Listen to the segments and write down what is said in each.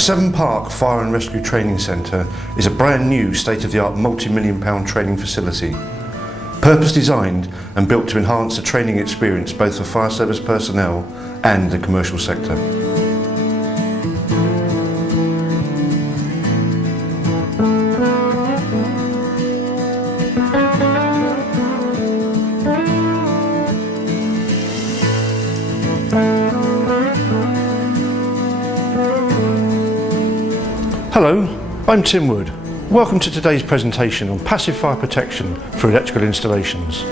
Severn Park Fire and Rescue Training Centre is a brand new state-of-the-art multi-million-pound training facility. Purpose designed and built to enhance the training experience both for fire service personnel and the commercial sector. Hello, I'm Tim Wood. Welcome to today's presentation on passive fire protection for electrical installations.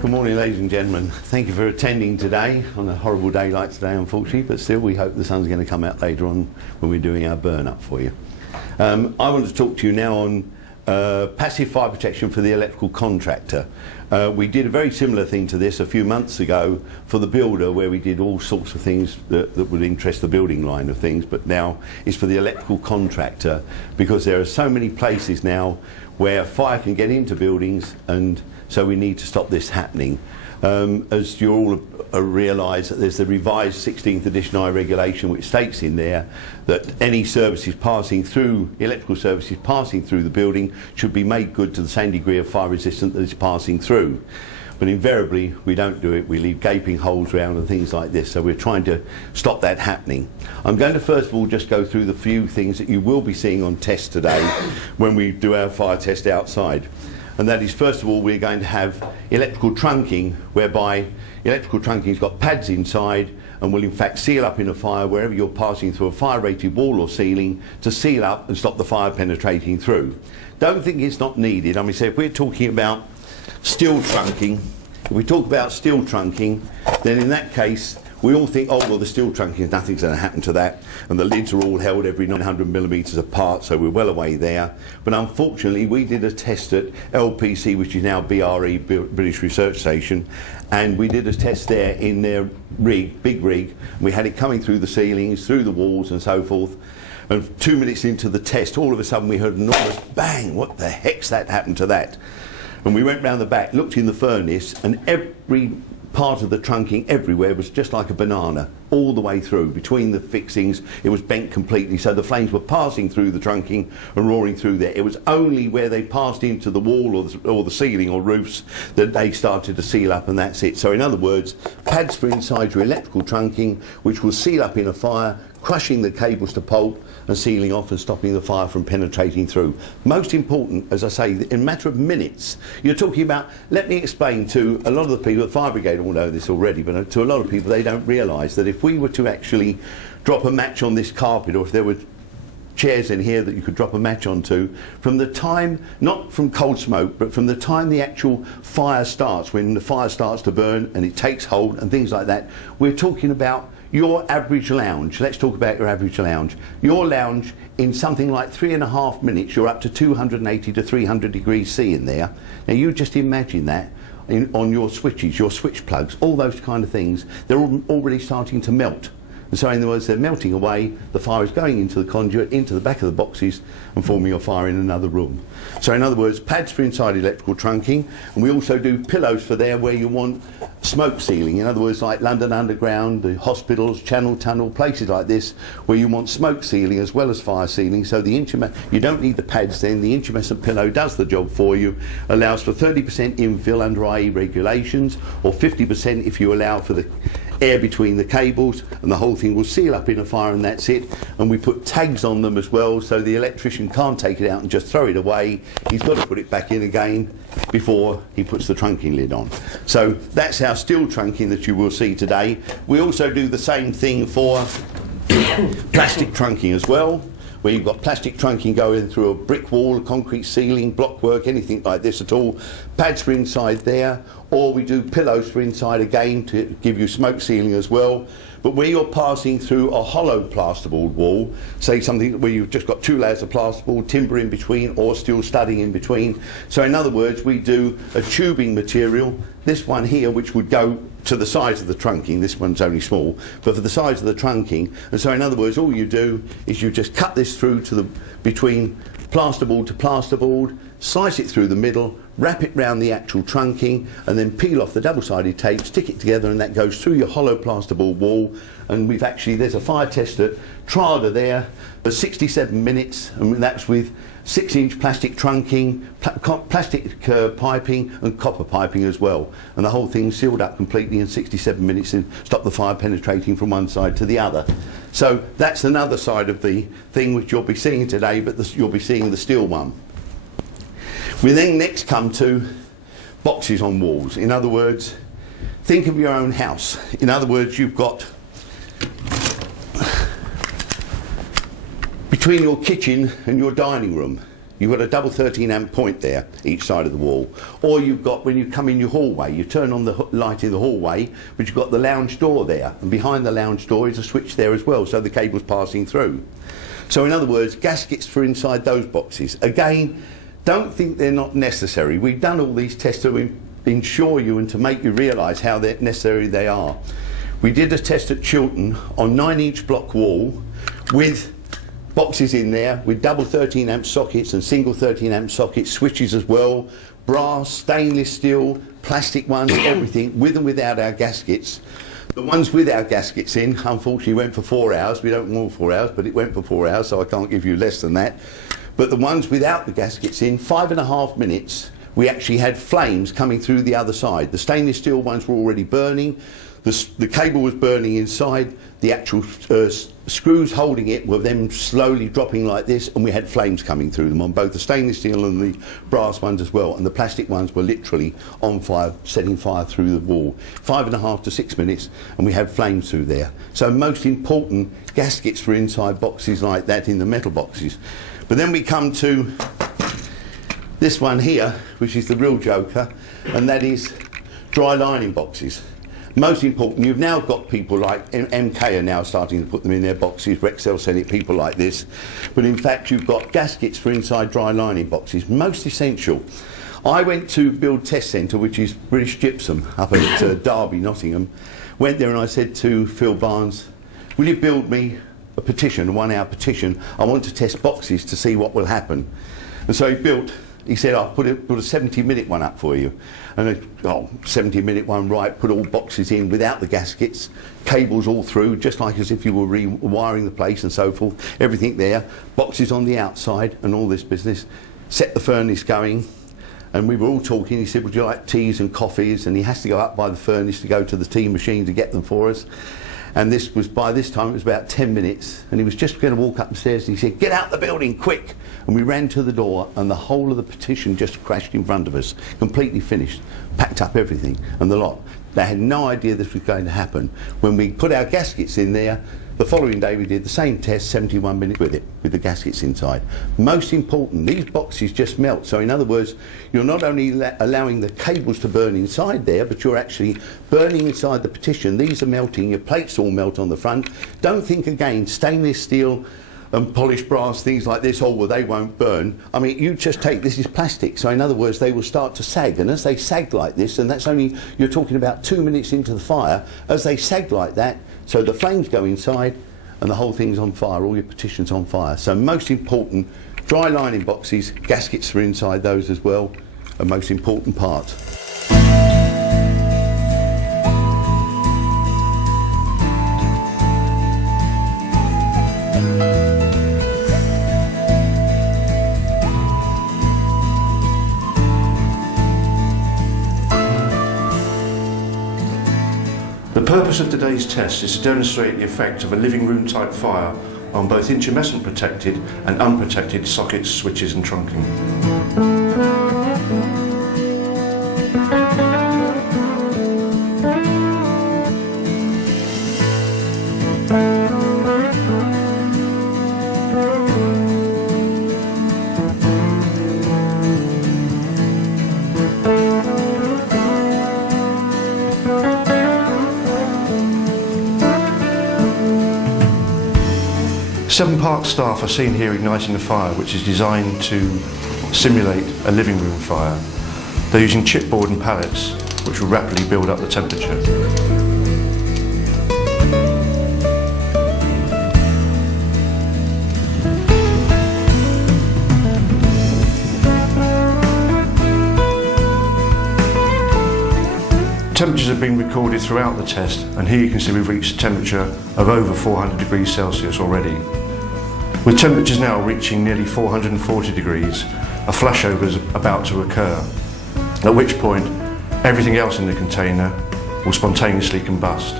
Good morning, ladies and gentlemen. Thank you for attending today on a horrible day like today, unfortunately, but still we hope the sun's going to come out later on when we're doing our burn up for you. I want to talk to you now on passive fire protection for the electrical contractor. We did a very similar thing to this a few months ago for the builder, where we did all sorts of things that would interest the building line of things, but now it's for the electrical contractor, because there are so many places now where fire can get into buildings, and so we need to stop this happening. As you all realise, that there's the revised 16th edition I regulation, which states in there that any services passing through, electrical services passing through the building, should be made good to the same degree of fire resistance that it's passing through. But invariably we don't do it. We leave gaping holes around and things like this, so we're trying to stop that happening. I'm going to first of all just go through the few things that you will be seeing on test today when we do our fire test outside. And that is, first of all, we're going to have electrical trunking, whereby electrical trunking's got pads inside and will in fact seal up in a fire wherever you're passing through a fire rated wall or ceiling, to seal up and stop the fire penetrating through. Don't think it's not needed. I mean, so if we're talking about steel trunking, then in that case we all think, oh well, the steel trunking, nothing's going to happen to that, and the lids are all held every 900 millimetres apart, so we're well away there. But unfortunately we did a test at LPC, which is now BRE, British Research Station, and we did a test there in their rig, big rig. We had it coming through the ceilings, through the walls and so forth, and 2 minutes into the test all of a sudden we heard an enormous bang. What the heck's that happened to that? And we went round the back, looked in the furnace, and every part of the trunking everywhere was just like a banana, all the way through. Between the fixings it was bent completely, so the flames were passing through the trunking and roaring through there. It was only where they passed into the wall or the ceiling or roofs that they started to seal up, and that's it. So in other words, pads for inside your electrical trunking, which will seal up in a fire, crushing the cables to pulp and sealing off and stopping the fire from penetrating through. Most important, as I say, in a matter of minutes. You're talking about, let me explain to a lot of the people, the fire brigade all know this already, but to a lot of people they don't realise that if we were to actually drop a match on this carpet, or if there were chairs in here that you could drop a match onto, from the time, not from cold smoke, but from the time the actual fire starts, when the fire starts to burn and it takes hold and things like that, we're talking about your average lounge. Let's talk about your average lounge. Your lounge, in something like 3.5 minutes, you're up to 280 to 300 degrees C in there. Now you just imagine that on your switches, your switch plugs, all those kind of things, they're already starting to melt. And so in other words, they're melting away, the fire is going into the conduit, into the back of the boxes, and forming a fire in another room. So in other words, pads for inside electrical trunking, and we also do pillows for there where you want smoke sealing. In other words, like London Underground, the hospitals, Channel Tunnel, places like this, where you want smoke sealing as well as fire sealing. So the you don't need the pads then, the intumescent pillow does the job for you, allows for 30% infill under IE regulations, or 50% if you allow for the air between the cables, and the whole thing will seal up in a fire, and that's it. And we put tags on them as well, so the electrician can't take it out and just throw it away. He's got to put it back in again before he puts the trunking lid on. So that's our steel trunking that you will see today. We also do the same thing for plastic trunking as well, where you've got plastic trunking going through a brick wall, a concrete ceiling, block work, anything like this at all. Pads for inside there, or we do pillows for inside again to give you smoke sealing as well. But where you're passing through a hollow plasterboard wall, say something where you've just got 2 layers of plasterboard, timber in between, or steel studding in between. So in other words, we do a tubing material, this one here, which would go to the size of the trunking. This one's only small, but for the size of the trunking. And so in other words, all you do is you just cut this through to the between plasterboard to plasterboard, slice it through the middle, wrap it round the actual trunking, and then peel off the double-sided tape, stick it together, and that goes through your hollow plasterboard wall. And we've actually, there's a fire test at Trada there for 67 minutes, and that's with 6-inch plastic trunking, plastic piping and copper piping as well. And the whole thing sealed up completely in 67 minutes and stopped the fire penetrating from one side to the other. So that's another side of the thing which you'll be seeing today, but you'll be seeing the steel one. We then next come to boxes on walls. In other words, think of your own house. In other words, you've got between your kitchen and your dining room, you've got a double 13 amp point there, each side of the wall. Or you've got, when you come in your hallway, you turn on the light in the hallway, but you've got the lounge door there. And behind the lounge door is a switch there as well, so the cable's passing through. So in other words, gaskets for inside those boxes. Again, don't think they're not necessary. We've done all these tests to ensure you and to make you realise how necessary they are. We did a test at Chiltern on 9-inch block wall with boxes in there with double 13 amp sockets and single 13 amp sockets, switches as well, brass, stainless steel, plastic ones, everything, with and without our gaskets. The ones with our gaskets in, unfortunately, went for 4 hours. We don't want 4 hours, but it went for 4 hours, so I can't give you less than that. But the ones without the gaskets in, 5.5 minutes, we actually had flames coming through the other side. The stainless steel ones were already burning. The cable was burning inside. The actual screws holding it were then slowly dropping like this, and we had flames coming through them on both the stainless steel and the brass ones as well. And the plastic ones were literally on fire, setting fire through the wall. 5.5 to 6 minutes, and we had flames through there. So most important, gaskets for inside boxes like that in the metal boxes. But then we come to this one here, which is the real joker, and that is dry lining boxes. Most important, you've now got people like MK are now starting to put them in their boxes, Rexel Senate, people like this. But in fact, you've got gaskets for inside dry lining boxes, most essential. I went to Build Test Centre, which is British Gypsum, up at Derby, Nottingham. Went there and I said to Phil Barnes, will you build me a petition, a 1-hour petition? I want to test boxes to see what will happen. And so he said, I'll put a 70-minute one up for you. And a 70-minute one, right, put all boxes in without the gaskets, cables all through, just like as if you were rewiring the place and so forth, everything there, boxes on the outside and all this business. Set the furnace going, and we were all talking. He said, would you like teas and coffees? And he has to go up by the furnace to go to the tea machine to get them for us. And this was, by this time, it was about 10 minutes, and he was just going to walk up the stairs, and he said, get out the building, quick! And we ran to the door, and the whole of the petition just crashed in front of us, completely finished, packed up everything, and the lot. They had no idea this was going to happen. When we put our gaskets in there, the following day we did the same test, 71 minutes with it, with the gaskets inside. Most important, these boxes just melt. So in other words, you're not only allowing the cables to burn inside there, but you're actually burning inside the petition. These are melting, your plates all melt on the front. Don't think again, stainless steel and polished brass, things like this, oh, well, they won't burn. I mean, you just take, this is plastic, so in other words, they will start to sag, and as they sag like this, and that's only, you're talking about 2 minutes into the fire, as they sag like that, so the flames go inside, and the whole thing's on fire, all your petition's on fire. So most important, dry lining boxes, gaskets are inside those as well, a most important part. The purpose of today's test is to demonstrate the effect of a living room type fire on both intumescent protected and unprotected sockets, switches and trunking. Seven park staff are seen here igniting a fire which is designed to simulate a living room fire. They're using chipboard and pallets which will rapidly build up the temperature. Temperatures have been recorded throughout the test, and here you can see we've reached a temperature of over 400 degrees Celsius already. With temperatures now reaching nearly 440 degrees, a flashover is about to occur, at which point everything else in the container will spontaneously combust.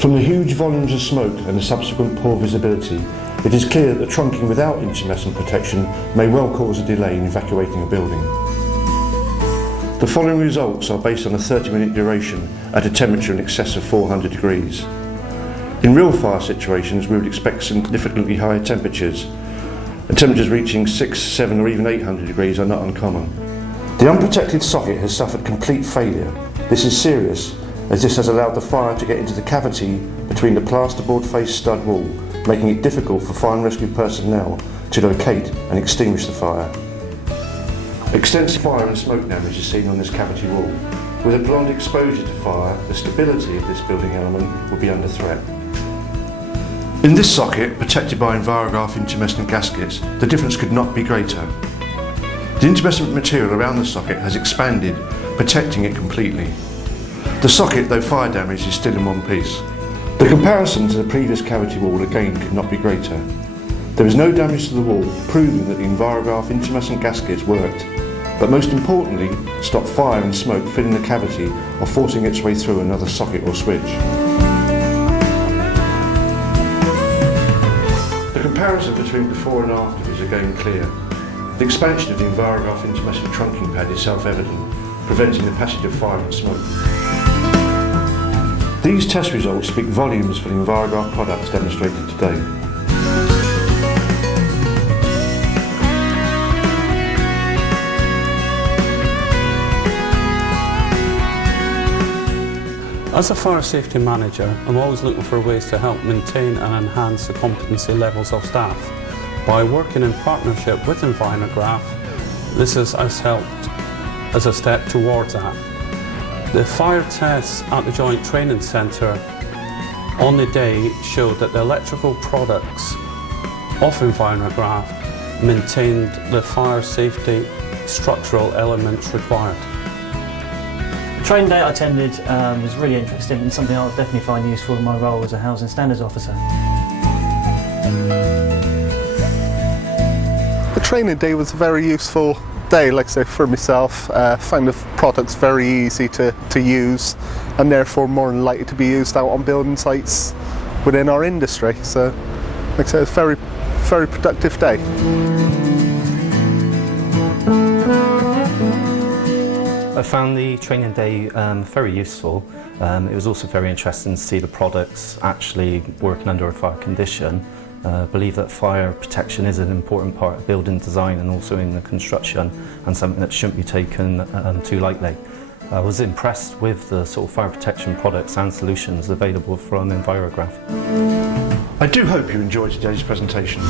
From the huge volumes of smoke and the subsequent poor visibility, it is clear that the trunking without intumescent protection may well cause a delay in evacuating a building. The following results are based on a 30-minute duration at a temperature in excess of 400 degrees. In real fire situations, we would expect significantly higher temperatures, and temperatures reaching 600, 700 or even 800 degrees are not uncommon. The unprotected socket has suffered complete failure. This is serious, as this has allowed the fire to get into the cavity between the plasterboard face stud wall, making it difficult for fire and rescue personnel to locate and extinguish the fire. Extensive fire and smoke damage is seen on this cavity wall. With a prolonged exposure to fire, the stability of this building element will be under threat. In this socket, protected by Envirograf intumescent gaskets, the difference could not be greater. The intumescent material around the socket has expanded, protecting it completely. The socket, though fire damaged, is still in one piece. The comparison to the previous cavity wall again could not be greater. There is no damage to the wall, proving that the Envirograf intumescent gaskets worked, but most importantly, stopped fire and smoke filling the cavity or forcing its way through another socket or switch. The comparison between before and after is again clear. The expansion of the Envirograf intumescent trunking pad is self-evident, preventing the passage of fire and smoke. These test results speak volumes for the Envirograf products demonstrated today. As a fire safety manager, I'm always looking for ways to help maintain and enhance the competency levels of staff. By working in partnership with Envirograf, this has helped as a step towards that. The fire tests at the Joint Training Centre on the day showed that the electrical products of Envirograf maintained the fire safety structural elements required. The training day I attended was really interesting and something I'll definitely find useful in my role as a Housing Standards Officer. The training day was a very useful day, like I say, for myself. Found the products very easy to use and therefore more than likely to be used out on building sites within our industry. So, like I say, it's a very productive day. I found the training day very useful. It was also very interesting to see the products actually working under a fire condition. I believe that fire protection is an important part of building design and also in the construction, and something that shouldn't be taken too lightly. I was impressed with the sort of fire protection products and solutions available from Envirograf. I do hope you enjoyed today's presentation.